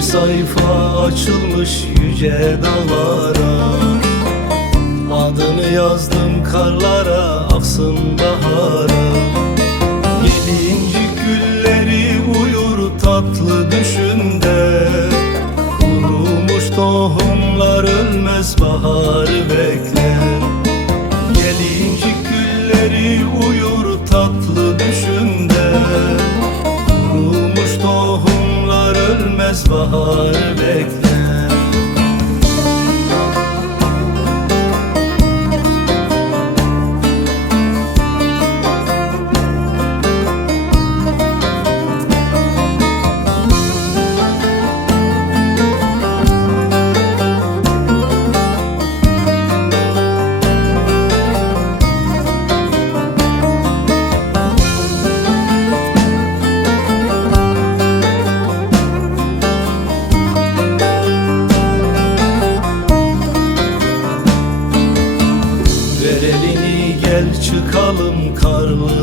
Bir sayfa açılmış yüce dağlara. Adını yazdım karlara aksın bahara. Gelincik gülleri uyur tatlı düşünde. Kurumuş tohumlar ölmez baharı bekler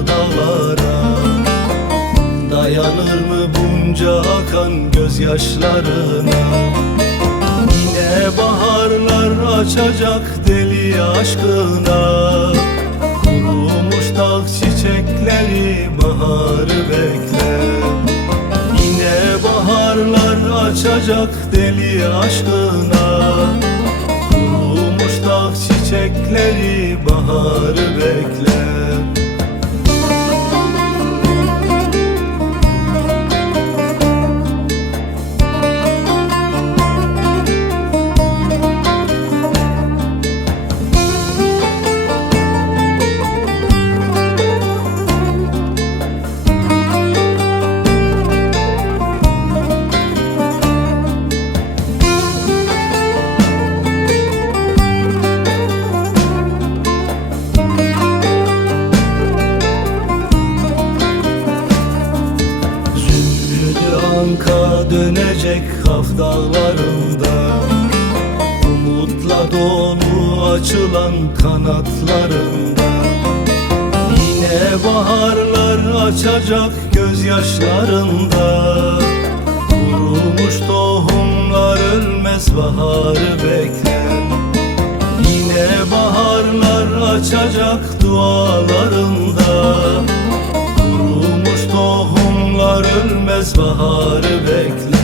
dağlara. Dayanır mı bunca akan gözyaşlarına? Yine baharlar açacak deli aşkına. Kurumuş dağ çiçekleri baharı bekler Yine baharlar açacak deli aşkına. Kurumuş dağ çiçekleri baharı bekler dönecek Kaf Umutla dolu açılan kanatlarında. Yine baharlar açacak gözyaşlarında. Kurumuş tohumlar ölmez baharı bekler. Yine baharlar açacak dualarında tohumlar ölmez baharı bekler